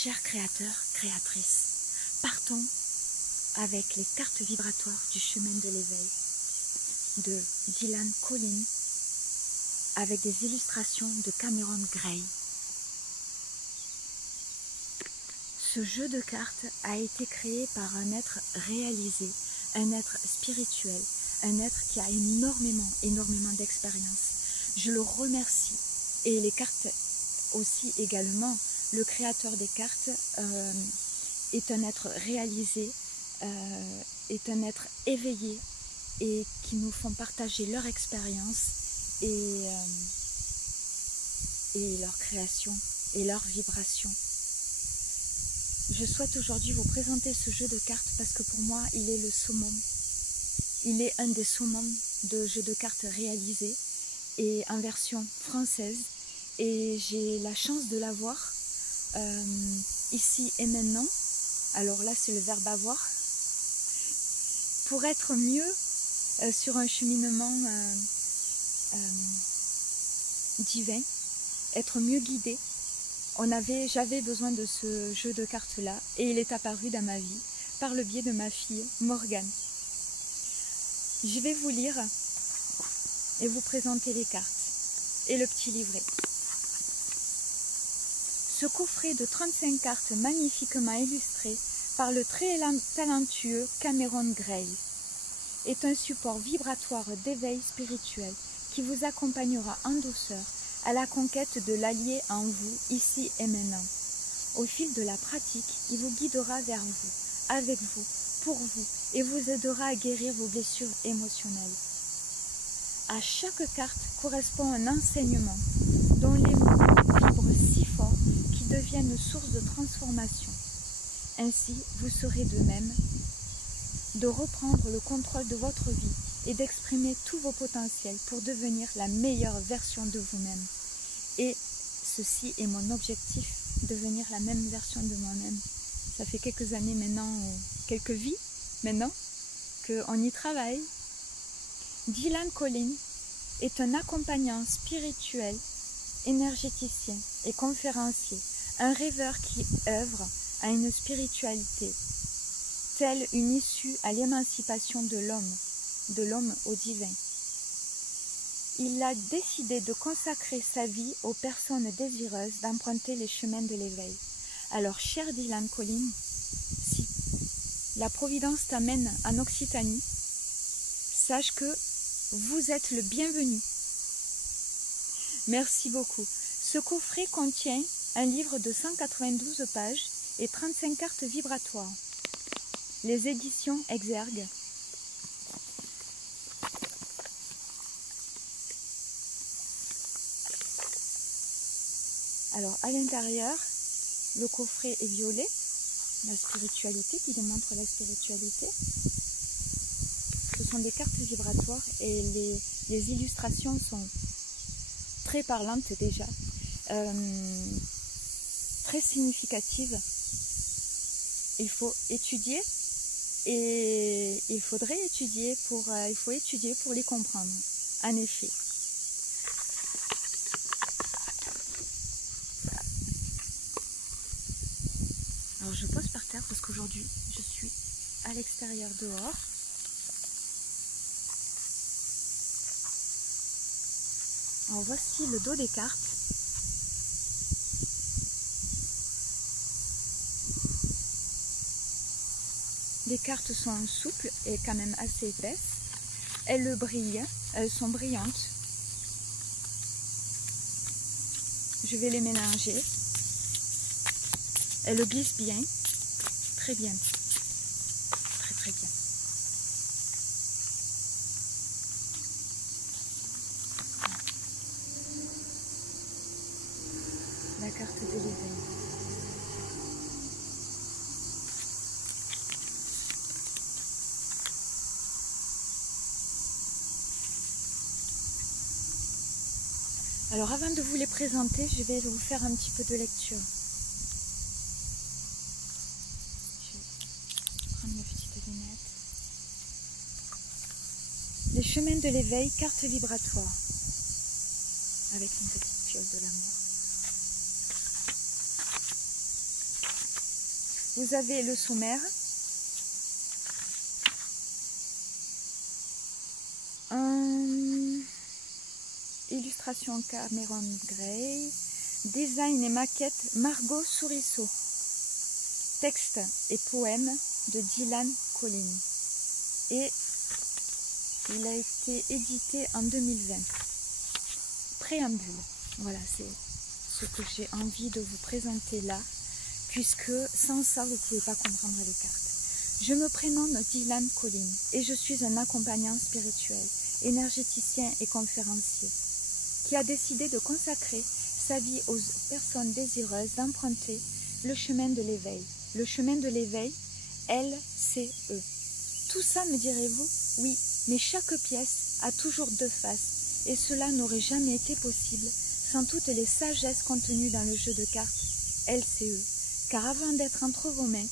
Chers créateurs, créatrices, partons avec les cartes vibratoires du chemin de l'éveil de Dylan Collins avec des illustrations de Cameron Gray. Ce jeu de cartes a été créé par un être réalisé, un être spirituel, un être qui a énormément d'expérience. Je le remercie. Et les cartes aussi également, le créateur des cartes est un être réalisé, est un être éveillé et qui nous font partager leur expérience et leur création et leur vibration. Je souhaite aujourd'hui vous présenter ce jeu de cartes parce que pour moi, il est le summum. Il est un des summums de jeux de cartes réalisés et en version française. Et j'ai la chance de l'avoir ici et maintenant. Alors là, c'est le verbe avoir. Pour être mieux sur un cheminement divin, être mieux guidé. J'avais besoin de ce jeu de cartes-là et il est apparu dans ma vie par le biais de ma fille Morgane. Je vais vous lire et vous présenter les cartes et le petit livret. Ce coffret de 35 cartes magnifiquement illustrées par le très talentueux Cameron Gray est un support vibratoire d'éveil spirituel qui vous accompagnera en douceur à la conquête de l'allié en vous, ici et maintenant. Au fil de la pratique, il vous guidera vers vous, avec vous, pour vous, et vous aidera à guérir vos blessures émotionnelles. À chaque carte correspond un enseignement dont les mots vibrent si fort qu'ils deviennent source de transformation. Ainsi, vous serez de même de reprendre le contrôle de votre vie et d'exprimer tous vos potentiels pour devenir la meilleure version de vous-même. Et ceci est mon objectif, devenir la même version de moi-même. Ça fait quelques années maintenant, quelques vies maintenant, qu'on y travaille. Dylan Collins est un accompagnant spirituel, énergéticien et conférencier, un rêveur qui œuvre à une spiritualité, telle une issue à l'émancipation de l'homme au divin. Il a décidé de consacrer sa vie aux personnes désireuses d'emprunter les chemins de l'éveil. Alors, cher Dylan Collins, si la Providence t'amène en Occitanie, sache que vous êtes le bienvenu. Merci beaucoup. Ce coffret contient un livre de 192 pages et 35 cartes vibratoires. Les éditions Exergue. Alors à l'intérieur, le coffret est violet, la spiritualité, qui démontre la spiritualité. Ce sont des cartes vibratoires et les illustrations sont très parlantes déjà, très significatives. Il faut étudier et il faut étudier pour les comprendre, en effet. Alors je pose par terre parce qu'aujourd'hui je suis à l'extérieur dehors. Alors voici le dos des cartes. Les cartes sont souples et quand même assez épaisses. Elles brillent, elles sont brillantes. Je vais les mélanger. Elles glissent bien, très bien, très bien. La carte de l'éveil. Alors avant de vous les présenter, je vais vous faire un petit peu de lecture. Mes petites lunettes. Les chemins de l'éveil, carte vibratoire avec une petite fiole de l'amour. Vous avez le sommaire. Illustration Cameron Gray. Design et maquette Margot Souriceau. Texte et poème de Dylan Collins. Et il a été édité en 2020. Préambule. Voilà, c'est ce que j'ai envie de vous présenter là, puisque sans ça, vous ne pouvez pas comprendre les cartes. Je me prénomme Dylan Collins et je suis un accompagnant spirituel, énergéticien et conférencier, qui a décidé de consacrer sa vie aux personnes désireuses d'emprunter le chemin de l'éveil. Le chemin de l'éveil, LCE. Tout ça, me direz-vous? Oui, mais chaque pièce a toujours deux faces, et cela n'aurait jamais été possible sans toutes les sagesses contenues dans le jeu de cartes LCE. Car avant d'être entre vos mains,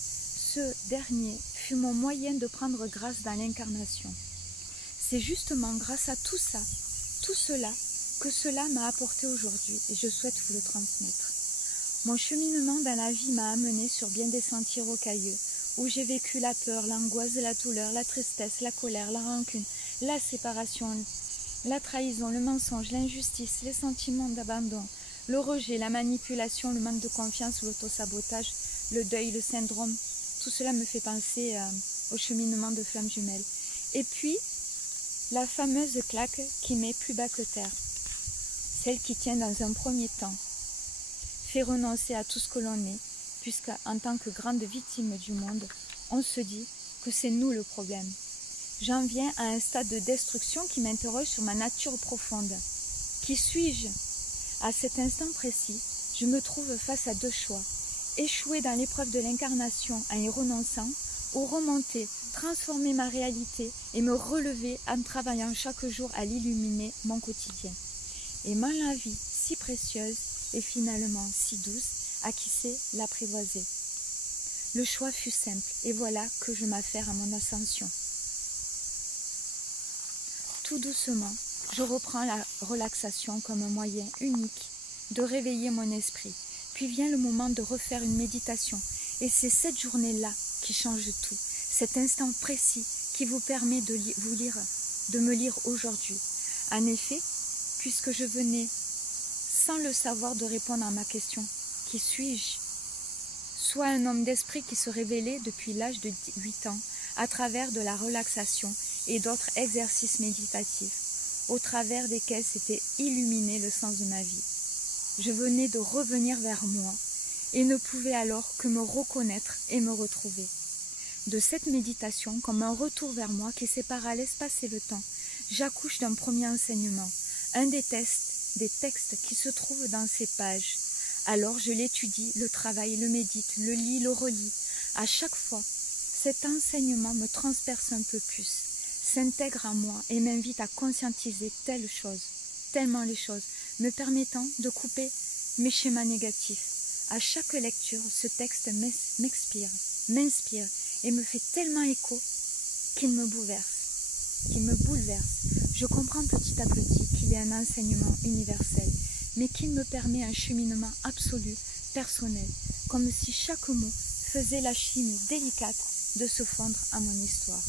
ce dernier fut mon moyen de prendre grâce dans l'incarnation. C'est justement grâce à tout ça, tout cela, que cela m'a apporté aujourd'hui, et je souhaite vous le transmettre. Mon cheminement dans la vie m'a amené sur bien des sentiers rocailleux, où j'ai vécu la peur, l'angoisse, la douleur, la tristesse, la colère, la rancune, la séparation, la trahison, le mensonge, l'injustice, les sentiments d'abandon, le rejet, la manipulation, le manque de confiance, l'autosabotage, le deuil, le syndrome. Tout cela me fait penser au cheminement de flammes jumelles. Et puis, la fameuse claque qui met plus bas que terre, celle qui tient dans un premier temps, fait renoncer à tout ce que l'on est, puisqu'en tant que grande victime du monde, on se dit que c'est nous le problème. J'en viens à un stade de destruction qui m'interroge sur ma nature profonde. Qui suis-je? À cet instant précis, je me trouve face à deux choix. Échouer dans l'épreuve de l'incarnation en y renonçant, ou remonter, transformer ma réalité et me relever en travaillant chaque jour à l'illuminer mon quotidien. Aimant la vie si précieuse et finalement si douce, à qui sait l'apprivoiser. Le choix fut simple, et voilà que je m'affaire à mon ascension. Tout doucement, je reprends la relaxation comme un moyen unique de réveiller mon esprit. Puis vient le moment de refaire une méditation. Et c'est cette journée-là qui change tout. Cet instant précis qui vous permet de me lire aujourd'hui. En effet, puisque je venais, sans le savoir, de répondre à ma question. Qui suis-je? Soit un homme d'esprit qui se révélait depuis l'âge de 8 ans à travers de la relaxation et d'autres exercices méditatifs, au travers desquels s'était illuminé le sens de ma vie. Je venais de revenir vers moi et ne pouvais alors que me reconnaître et me retrouver. De cette méditation, comme un retour vers moi qui sépara l'espace et le temps, j'accouche d'un premier enseignement, un des textes qui se trouvent dans ces pages. Alors je l'étudie, le travaille, le médite, le lis, le relis. À chaque fois, cet enseignement me transperce un peu plus, s'intègre à moi et m'invite à conscientiser tellement les choses, me permettant de couper mes schémas négatifs. À chaque lecture, ce texte m'inspire et me fait tellement écho qu'il me bouleverse. Je comprends petit à petit qu'il est un enseignement universel, mais qu'il me permet un cheminement absolu, personnel, comme si chaque mot faisait la chimie délicate de se fondre à mon histoire.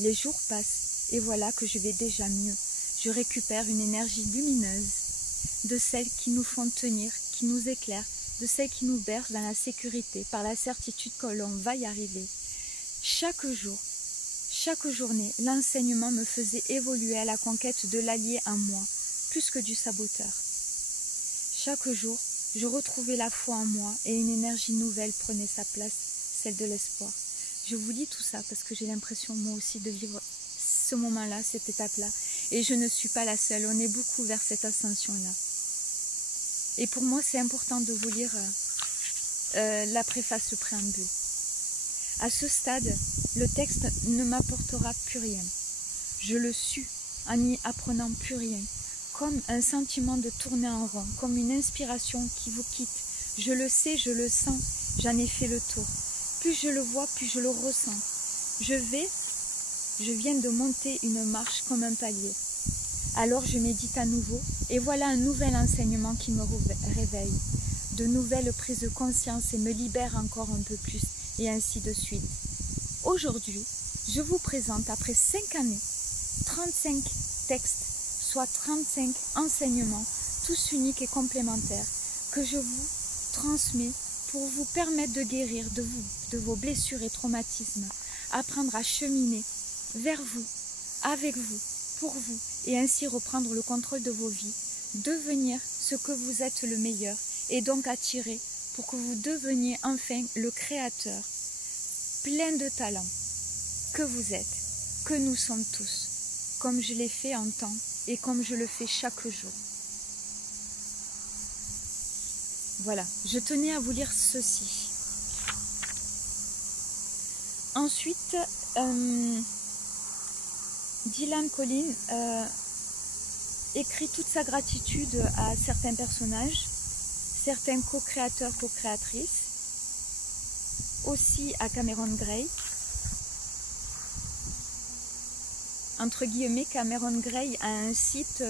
Les jours passent et voilà que je vais déjà mieux. Je récupère une énergie lumineuse, de celles qui nous font tenir, qui nous éclairent, de celles qui nous bercent dans la sécurité, par la certitude que l'on va y arriver. Chaque jour, chaque journée, l'enseignement me faisait évoluer à la conquête de l'allié en moi, plus que du saboteur. Chaque jour, je retrouvais la foi en moi et une énergie nouvelle prenait sa place, celle de l'espoir. Je vous dis tout ça parce que j'ai l'impression moi aussi de vivre ce moment-là, cette étape-là. Et je ne suis pas la seule, on est beaucoup vers cette ascension-là. Et pour moi, c'est important de vous lire la préface, le préambule. À ce stade, le texte ne m'apportera plus rien. Je le suis en n'y apprenant plus rien. Comme un sentiment de tourner en rond, comme une inspiration qui vous quitte. Je le sais, je le sens, j'en ai fait le tour. Plus je le vois, plus je le ressens. Je viens de monter une marche comme un palier. Alors je médite à nouveau, et voilà un nouvel enseignement qui me réveille. de nouvelles prises de conscience et me libère encore un peu plus, et ainsi de suite. Aujourd'hui, je vous présente, après 5 années, 35 textes, soit 35 enseignements, tous uniques et complémentaires, que je vous transmets pour vous permettre de guérir de vos blessures et traumatismes, apprendre à cheminer vers vous, avec vous, pour vous, et ainsi reprendre le contrôle de vos vies, devenir ce que vous êtes le meilleur, et donc attirer pour que vous deveniez enfin le créateur, plein de talent, que vous êtes, que nous sommes tous, comme je l'ai fait en temps et comme je le fais chaque jour. Voilà, je tenais à vous lire ceci. Ensuite, Dylan Collins écrit toute sa gratitude à certains personnages, certains co-créateurs, co-créatrices, aussi à Cameron Gray. Entre guillemets, Cameron Gray a un site,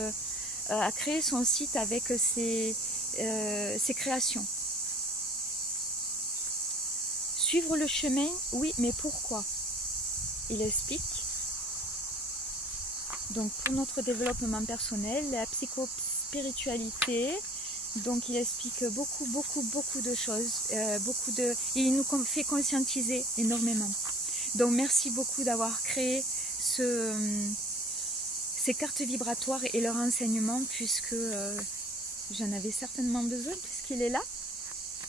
a créé son site avec ses créations. Suivre le chemin, oui, mais pourquoi? Il explique. Donc pour notre développement personnel, la psychospiritualité, donc il explique beaucoup de choses, il nous fait conscientiser énormément. Donc merci beaucoup d'avoir créé ces cartes vibratoires et leur enseignement, puisque j'en avais certainement besoin, puisqu'il est là.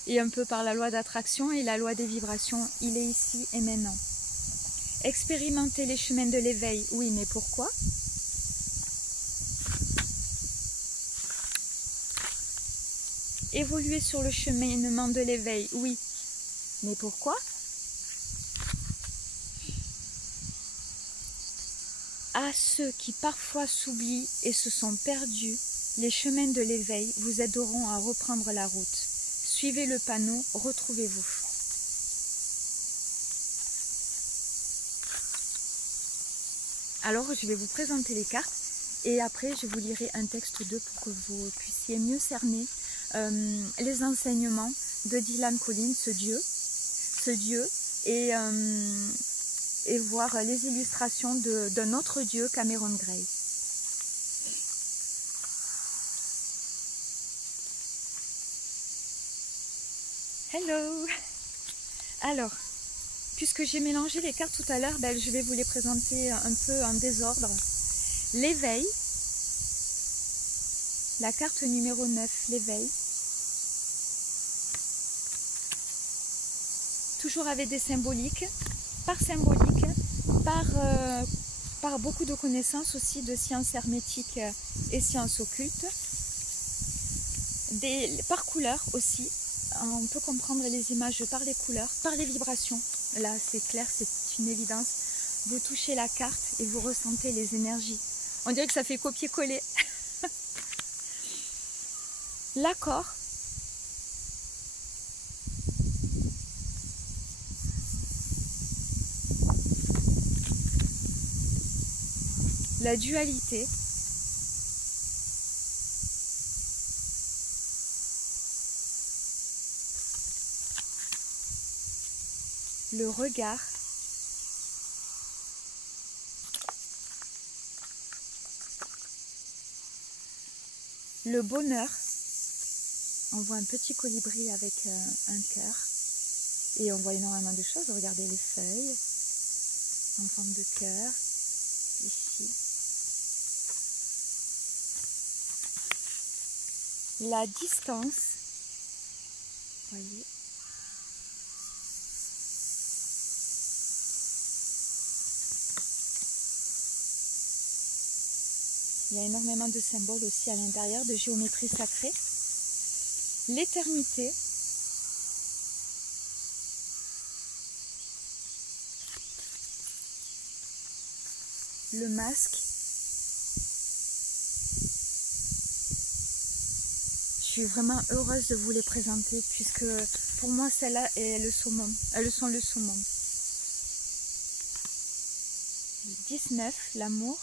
Et un peu par la loi d'attraction et la loi des vibrations, il est ici et maintenant. Expérimenter les chemins de l'éveil, oui, mais pourquoi? Évoluer sur le cheminement de l'éveil, oui, mais pourquoi? À ceux qui parfois s'oublient et se sont perdus, les chemins de l'éveil vous aideront à reprendre la route. Suivez le panneau, retrouvez-vous. Alors, je vais vous présenter les cartes et après, je vous lirai un texte ou deux pour que vous puissiez mieux cerner les enseignements de Dylan Collins, ce Dieu, et voir les illustrations d'un autre Dieu, Cameron Gray. Hello! Alors, puisque j'ai mélangé les cartes tout à l'heure, je vais vous les présenter un peu en désordre. L'éveil, la carte numéro 9, l'éveil. Toujours avec des symboliques, par symbolique, par beaucoup de connaissances aussi de sciences hermétiques et sciences occultes. Par couleur aussi, on peut comprendre les images par les couleurs, par les vibrations. Là c'est clair, c'est une évidence. Vous touchez la carte et vous ressentez les énergies. On dirait que ça fait copier-coller. L'accord. La dualité. Le regard. Le bonheur. On voit un petit colibri avec un cœur. Et on voit énormément de choses. Regardez les feuilles en forme de cœur. Ici. La distance. Voyez. Il y a énormément de symboles aussi à l'intérieur, de géométrie sacrée. L'éternité. Le masque. Je suis vraiment heureuse de vous les présenter puisque pour moi celle-là est le summum. Elles sont le summum. 19, l'amour.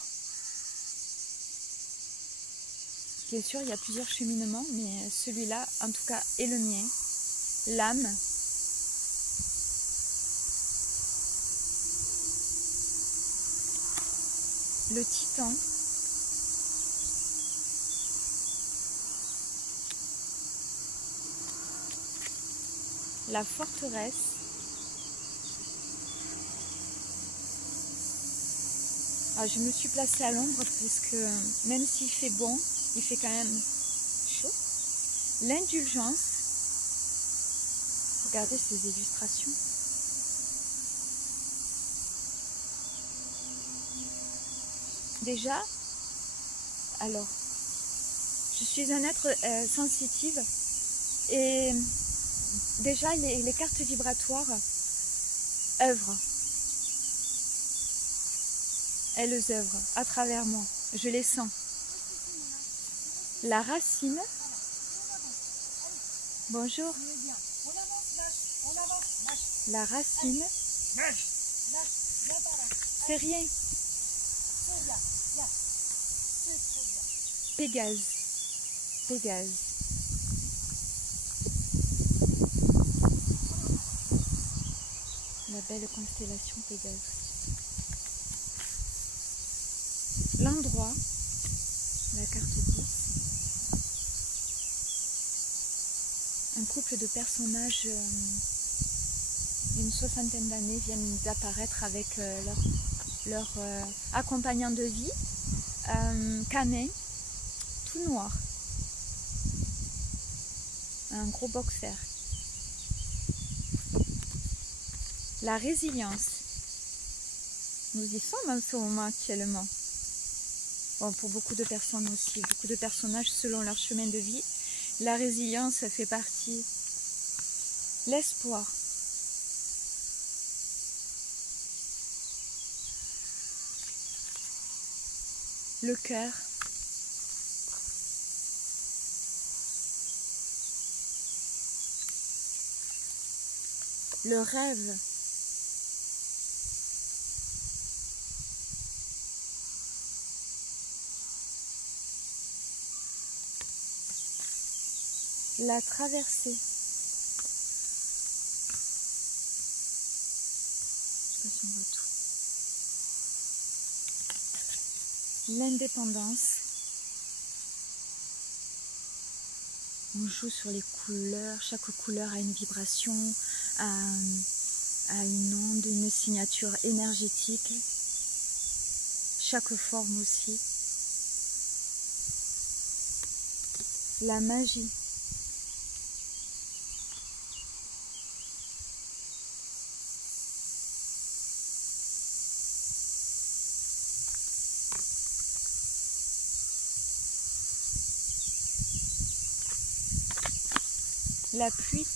qui est sûr, il y a plusieurs cheminements, mais celui-là, en tout cas, est le mien. L'âme. Le titan. La forteresse. Alors, je me suis placée à l'ombre parce que même s'il fait bon, il fait quand même chaud. L'indulgence. Regardez ces illustrations. Déjà, alors, je suis un être sensitive et déjà les cartes vibratoires œuvrent. Elles œuvrent à travers moi. Je les sens. La racine. Bonjour. La racine. C'est rien. Pégase. Pégase. La belle constellation Pégase. L'endroit, la carte 10. Un couple de personnages d'une soixantaine d'années viennent d'apparaître avec leur accompagnant de vie, canin, tout noir. Un gros boxer. La résilience. Nous y sommes en ce moment actuellement. Bon, pour beaucoup de personnes aussi, beaucoup de personnages selon leur chemin de vie. La résilience fait partie. L'espoir. Le cœur. Le rêve. La traversée. Je sais pas si on voit tout. L'indépendance. On joue sur les couleurs. Chaque couleur a une vibration, a une onde, une signature énergétique. Chaque forme aussi. La magie. La pluie.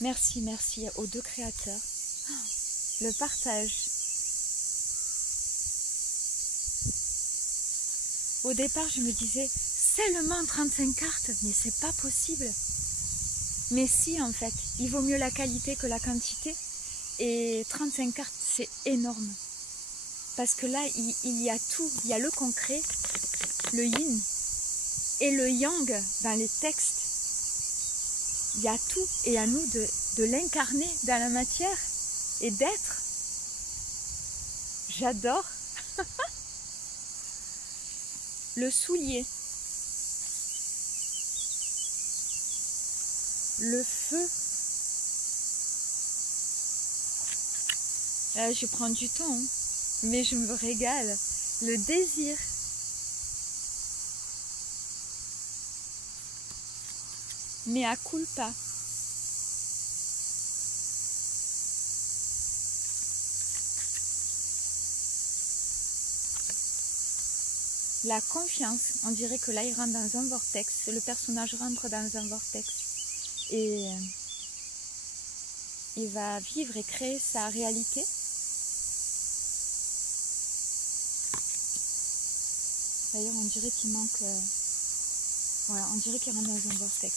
Merci, merci aux deux créateurs. Le partage. Au départ, je me disais, seulement 35 cartes, mais c'est pas possible. Mais si, en fait, il vaut mieux la qualité que la quantité. Et 35 cartes, c'est énorme. Parce que là, il y a tout. Il y a le concret, le yin et le yang dans les textes. Il y a tout. Et à nous de l'incarner dans la matière et d'être. J'adore. Le soulier. Le feu. Là, je prends du temps, hein, mais je me régale. Le désir. Mea culpa. La confiance. On dirait que là, il rentre dans un vortex. Le personnage rentre dans un vortex. Et il va vivre et créer sa réalité. D'ailleurs, on dirait qu'il manque... voilà, on dirait qu'il rentre dans un vortex.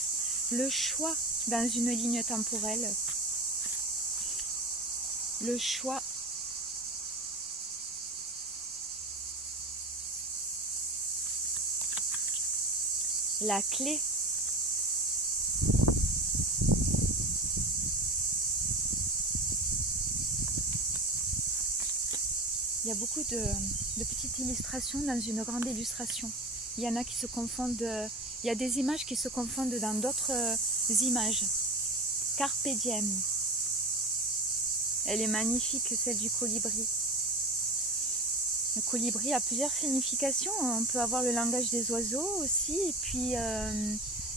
Le choix dans une ligne temporelle. Le choix. la clé. Il y a beaucoup de petites illustrations dans une grande illustration. Il y en a qui se confondent, il y a des images qui se confondent dans d'autres images. Carpe diem. Elle est magnifique, celle du colibri. Le colibri a plusieurs significations. On peut avoir le langage des oiseaux aussi. Et puis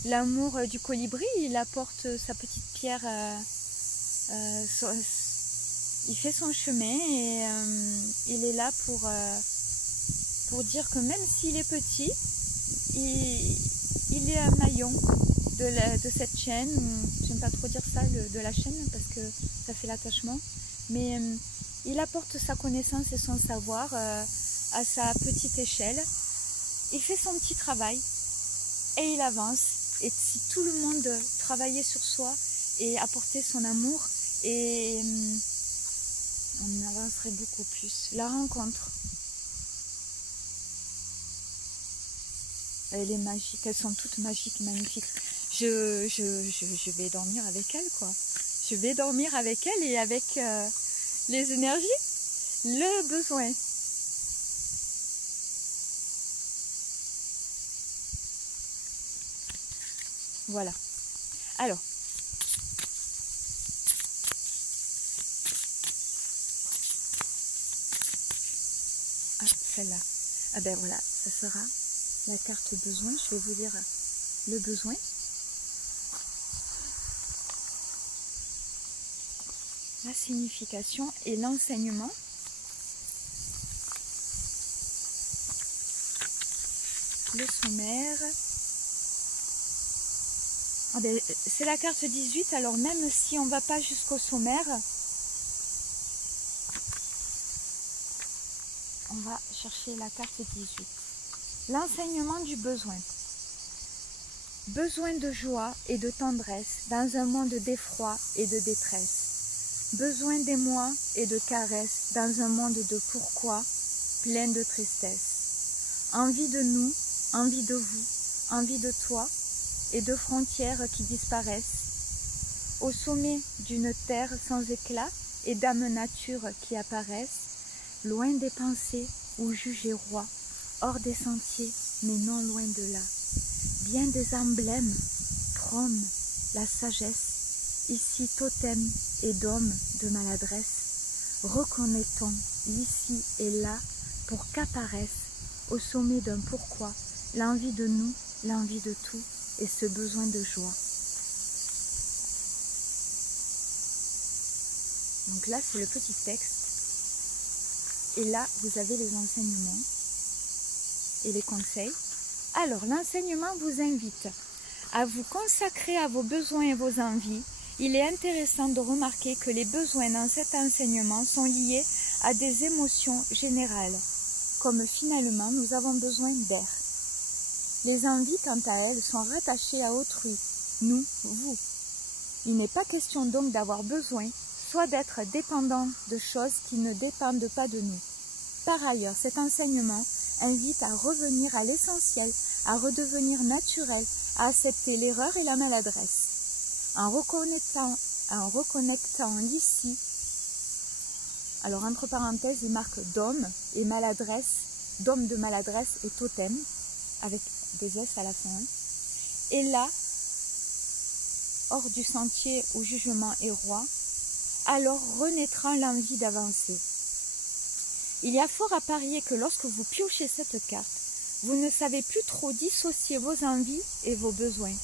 l'amour du colibri, il apporte sa petite pierre. Il fait son chemin et il est là pour dire que même s'il est petit, il est un maillon de cette chaîne. J'aime pas trop dire ça, de la chaîne, parce que ça fait l'attachement. Mais il apporte sa connaissance et son savoir à sa petite échelle. Il fait son petit travail et il avance. Et si tout le monde travaillait sur soi et apportait son amour, et on avancerait beaucoup plus. La rencontre, elle est magique. Elles sont toutes magiques, magnifiques. Je vais dormir avec elle, quoi. Je vais dormir avec elle et avec les énergies, le besoin. Voilà. Alors, celle-là. Ah ben voilà, ça sera la carte besoin. Je vais vous lire le besoin. La signification et l'enseignement. Le sommaire. Ah ben, c'est la carte 18, alors même si on ne va pas jusqu'au sommaire, on va chercher la carte 18. L'enseignement du besoin. Besoin de joie et de tendresse dans un monde d'effroi et de détresse. Besoin d'émoi et de caresses dans un monde de pourquoi plein de tristesse. Envie de nous, envie de vous, envie de toi et de frontières qui disparaissent. Au sommet d'une terre sans éclat et d'âmes nature qui apparaissent, loin des pensées ou jugés rois, hors des sentiers, mais non loin de là. Bien des emblèmes prônent la sagesse, ici totem et dôme de maladresse. Reconnaîtons l'ici et là pour qu'apparaisse au sommet d'un pourquoi l'envie de nous, l'envie de tout et ce besoin de joie. Donc là, c'est le petit texte. Et là, vous avez les enseignements et les conseils. Alors, l'enseignement vous invite à vous consacrer à vos besoins et vos envies. Il est intéressant de remarquer que les besoins dans cet enseignement sont liés à des émotions générales, comme finalement nous avons besoin d'air. Les envies, quant à elles, sont rattachées à autrui, nous, vous. Il n'est pas question donc d'avoir besoin, soit d'être dépendant de choses qui ne dépendent pas de nous. Par ailleurs, cet enseignement invite à revenir à l'essentiel, à redevenir naturel, à accepter l'erreur et la maladresse. En reconnectant l'ici, alors entre parenthèses, il marque dôme et maladresse, dôme de maladresse et totem, avec des S à la fin. Et là, hors du sentier où jugement est roi, alors renaîtra l'envie d'avancer. Il y a fort à parier que lorsque vous piochez cette carte, vous ne savez plus trop dissocier vos envies et vos besoins.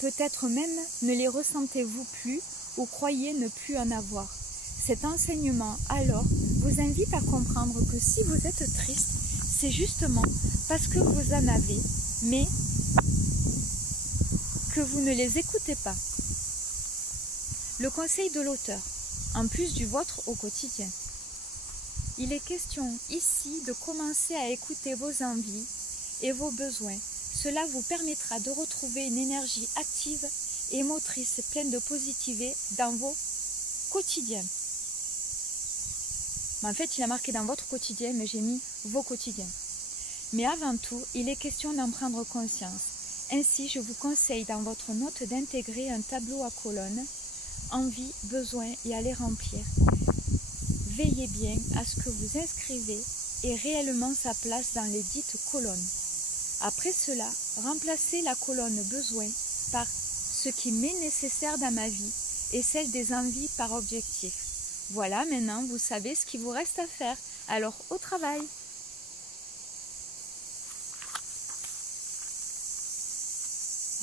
Peut-être même ne les ressentez-vous plus ou croyez ne plus en avoir. Cet enseignement, alors, vous invite à comprendre que si vous êtes triste, c'est justement parce que vous en avez, mais que vous ne les écoutez pas. Le conseil de l'auteur, en plus du vôtre au quotidien. Il est question ici de commencer à écouter vos envies et vos besoins. Cela vous permettra de retrouver une énergie active et motrice pleine de positivité dans vos quotidiens. En fait, il a marqué dans votre quotidien, mais j'ai mis vos quotidiens. Mais avant tout, il est question d'en prendre conscience. Ainsi, je vous conseille dans votre note d'intégrer un tableau à colonnes, envie, besoin et à les remplir. Veillez bien à ce que vous inscrivez ait réellement sa place dans les dites colonnes. Après cela, remplacez la colonne besoin par ce qui m'est nécessaire dans ma vie et celle des envies par objectif. Voilà, maintenant vous savez ce qu'il vous reste à faire. Alors au travail!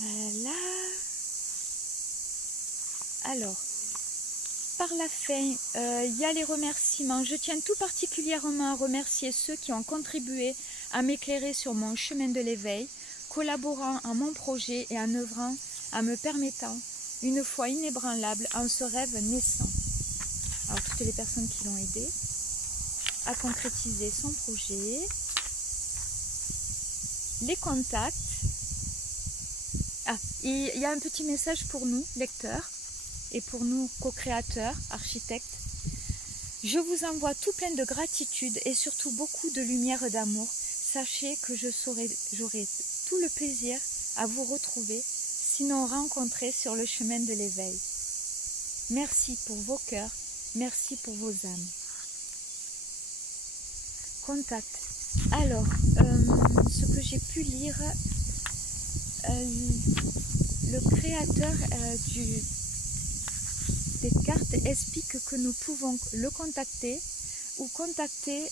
Voilà. Alors, par la fin, il y a les remerciements. Je tiens tout particulièrement à remercier ceux qui ont contribué à m'éclairer sur mon chemin de l'éveil, collaborant à mon projet et en œuvrant à me permettant, une foi inébranlable, en ce rêve naissant. Alors, toutes les personnes qui l'ont aidé à concrétiser son projet, les contacts. Ah, et il y a un petit message pour nous, lecteurs, et pour nous, co-créateurs, architectes. Je vous envoie tout plein de gratitude et surtout beaucoup de lumière et d'amour. Sachez que j'aurai tout le plaisir à vous retrouver, sinon rencontrer sur le chemin de l'éveil. Merci pour vos cœurs, merci pour vos âmes. Contact. Alors, ce que j'ai pu lire, le créateur des cartes explique que nous pouvons le contacter ou contacter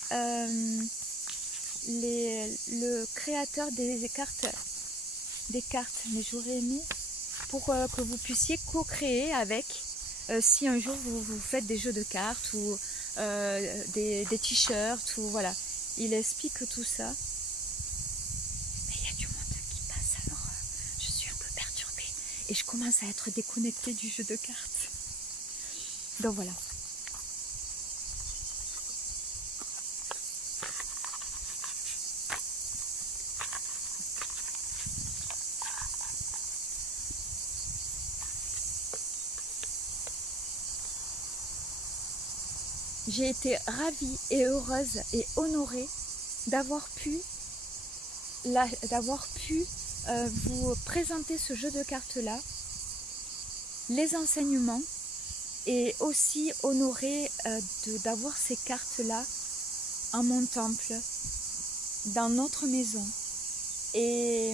le créateur des cartes, mais j'aurais aimé pour que vous puissiez co-créer avec, si un jour vous faites des jeux de cartes ou des t-shirts, ou voilà, il explique tout ça. Mais il y a du monde qui passe, alors je suis un peu perturbée et je commence à être déconnectée du jeu de cartes. Donc voilà. J'ai été ravie et heureuse et honorée d'avoir pu vous présenter ce jeu de cartes-là, les enseignements, et aussi honorée d'avoir ces cartes-là en mon temple, dans notre maison. Et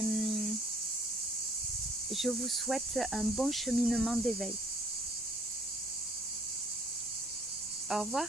je vous souhaite un bon cheminement d'éveil. Au revoir.